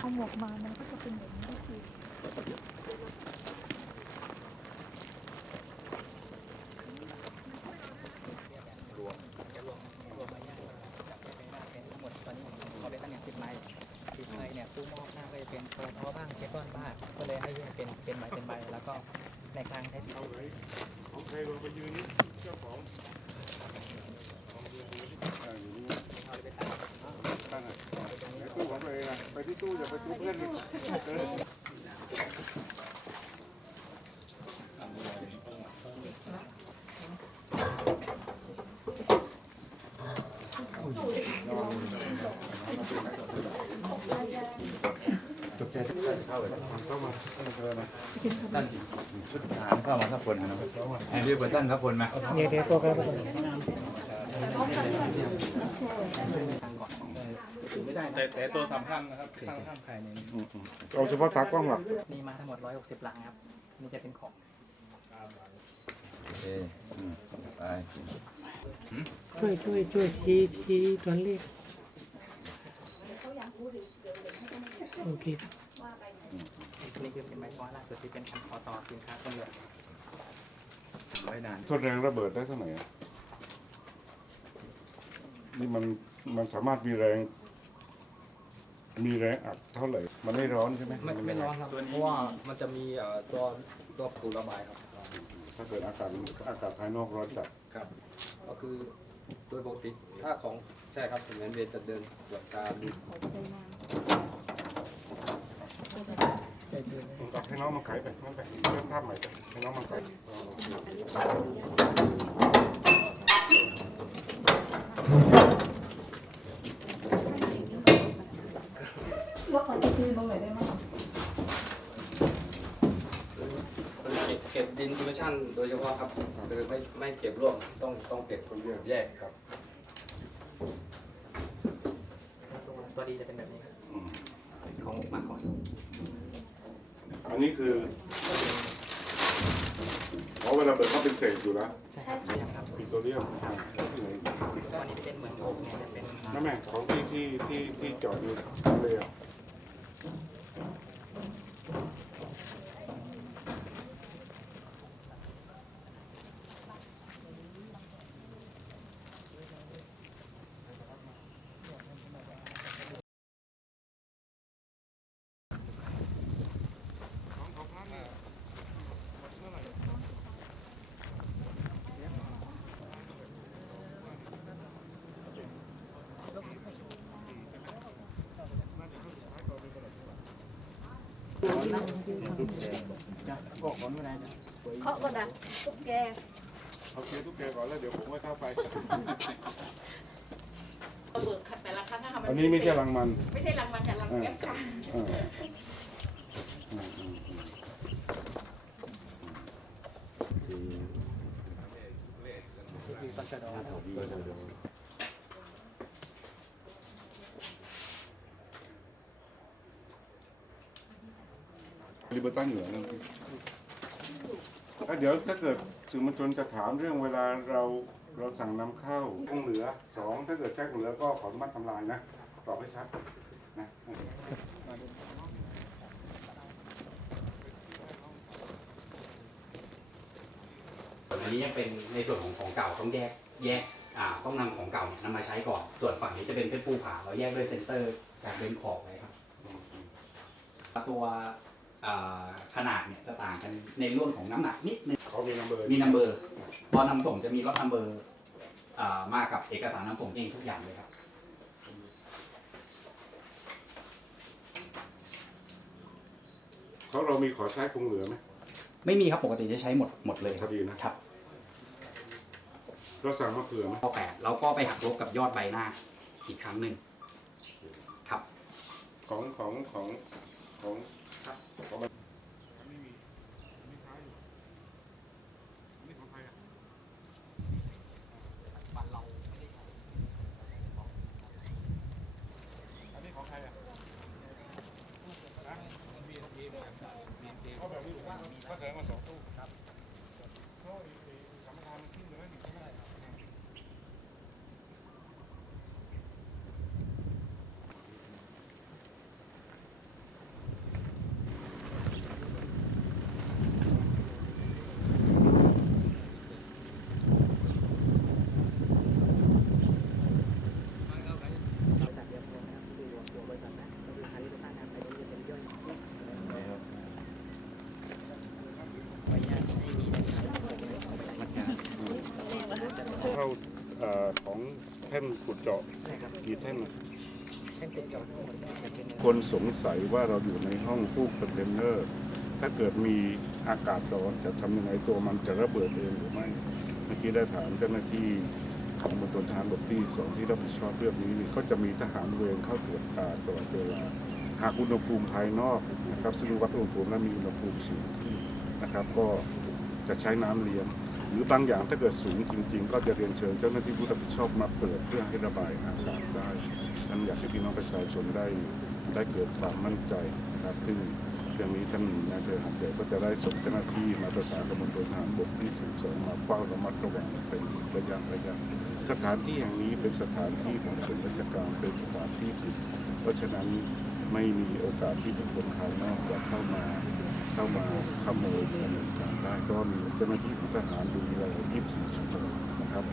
เอาหมวกมามันก็จะเป็นอย่างนี้คือรวมรวมใบหาเป็นหน้าเป็นทั้งหมดตอนนี้เขาได้ตั้งอย่างสิบไม้สิบไม้เนี่ยผู้มอบหน้าก็จะเป็นโคท้อบ้างเชฟก้อนบ้างก็เลยให้เป็นเป็นใบเป็นใบแล้วก็ในครั้งที่เอาไหนของใครลงไปยืนนี่เจ้าของอ่าอยู่นี่ เอาไปตั้ง ตั้งอะไหนตู้ของตัวเองอะ ไปที่ตู้อย่าไปตู้เพื่อนนี่เออตั้งชุดทหารเข้ามาสักคนนะแอนดี้เบอร์ตันสักคนไหมเดี๋ยวเดี๋ยวตัวกันไปก่อน แต่แต่ตัวสำคัญนะครับตั้งข้ามใครในเอาเฉพาะตากล้องหลักนี่มาทั้งหมด 160 หลังครับ นี่จะเป็นของโอเคอืมไปช่วยช่วยช่วยชี้ชี้ตัวเลขโอเคนี่คือเป็นไม้กวาดล่าสุดที่เป็นพันคอต่อสินค้าต้นเหลืองไว้นานทดแรงระเบิดได้เท่าไหร่อะนี่มันมันสามารถมีแรง มีแรงอัดเท่าไหร่ มันไม่ร้อนใช่ไหมไม่ไม่ร้อนครับเพราะว่ามันจะมีเอ่อตัวตัวประตูระบายครับ ถ้าเกิดอากาศอากาศภายนอกร้อนจัดครับ ก็คือโดยปกติถ้าของใช่ครับถึงนั้นเวียนจะเดินตรวจการดูตักให้น้องมันขายไปนั่นไปเริ่มภาพใหม่ไปให้น้องมันขาย เก็บเก็บดินดิเม ชั่นโดยเฉพาะครับคือไม่ไม่เก็บรวมต้องต้องเก็บคนแยกครับ ตัวตัวดีจะเป็นแบบนี้ครับอืมของมาก่อนอันนี้คือเพราะเวลาเปิดเขาเป็นเศษอยู่แล้วใช่ครับใช่ครับปิโตรเลียมอ่าที่ไหนตัวนี้เป็นเหมือนของเนี่ยจะเป็น นั่นแม่ของที่ที่ที่ที่จอดอยู่เลยอะ เขาก็ดักตุ๊กแกเอาเคลียร์ทุกแกก่อนแล้วเดี๋ยวผมไว้เข้าไประเบิดแต่ละครั้งอะค่ะอันนี้ไม่ใช่รังมันไม่ใช่รังมันแต่รังแก๊ปค่ะอ่าอืมอืมอืม คือต้นกระดอง ลิเบอร์ตันอยู่นั่นแล้วเดี๋ยวถ้าเกิดสื่อมวลชนจะถามเรื่องเวลาเราเราสั่งนำเข้าคงเหลือสองถ้าเกิดแจ้งเหลือก็ขออนุมัติทำลายนะตอบให้ชัดนะอันนี้ยังเป็นในส่วนของของเก่าต้องแยกแยกอ่าต้องนำของเก่าเนี่ยนำมาใช้ก่อน ส่วนฝั่งนี้จะเป็นเพชรปูผาเราแยกด้วยเซนเตอร์การเป็นขอบไว้ครับ ตัวอ่า ขนาดเนี่ยจะต่างกันในเรื่องของน้ำหนักนิดนึงเขามีนัมเบอร์มีนัมเบอร์พอนำส่งจะมีรถนัมเบอร์อ่ามากับเอกสารนำส่งเองทุกอย่างเลยครับเขาเรามีขอใช้คงเหลือไหมไม่มีครับปกติจะใช้หมดหมดเลยครับพอดีนะครับเราสั่งมาเผื่อไหมข้อแปดเราก็ไปหักลบกับยอดใบหน้าอีกครั้งหนึ่งครับ ของของของของ ของมันเขาแบบนี้เขาแสดงมาสองตู้ครับเขาอีกสัมปทานที่เหลืออยู่เท่าไหร่ แท่นขุดเจาะใช่ครับกี่แท่นเส้นติดจอทั้งหมดเนี่ยจะเป็นคนสงสัยว่าเราอยู่ในห้องตู้คอนเทนเนอร์ ถ้าเกิดมีอากาศร้อนจะทำยังไงตัวมันจะระเบิดเองหรือไม่ เมื่อกี้ได้ถามเจ้าหน้าที่ของมณฑลทหารบกที่สองที่รับผิดชอบเรื่องนี้นี่ก็จะมีทหารเวรเข้าตรวจตาตลอดเวลาหากอุณหภูมิภายนอกนะครับซึ่งวัดอุณหภูมิและมีอุณหภูมิสูงขึ้นนะครับ ก็จะใช้น้ำเลี้ยง หรือบางอย่างถ้าเกิดสูงจริง ๆ ก็จะเรียนเชิญเจ้าหน้าที่ผู้รับผิดชอบมาเปิดเพื่อให้ระบายอากาศได้นั้นอยากให้พี่น้องประชาชนได้ได้เกิดความมั่นใจนะครับซึ่งเรื่องนี้ท่านนายอำเภอหัดใหญ่ก็จะได้ส่งเจ้าหน้าที่มาประสานกับมณฑลทหารบกที่12มาเฝ้าระมัดระวังเป็นระยะระยะสถานที่แห่งนี้เป็นสถานที่ของส่วนราชการเป็นสถานที่ปิดเพราะฉะนั้นไม่มีโอกาสที่บุคคลภายนอกจะเข้ามา เข้ามาขโมยดำเนินการได้ก็มีเจ้าหน้าที่ของทหารดูแล24ชั่วโมงนะครับ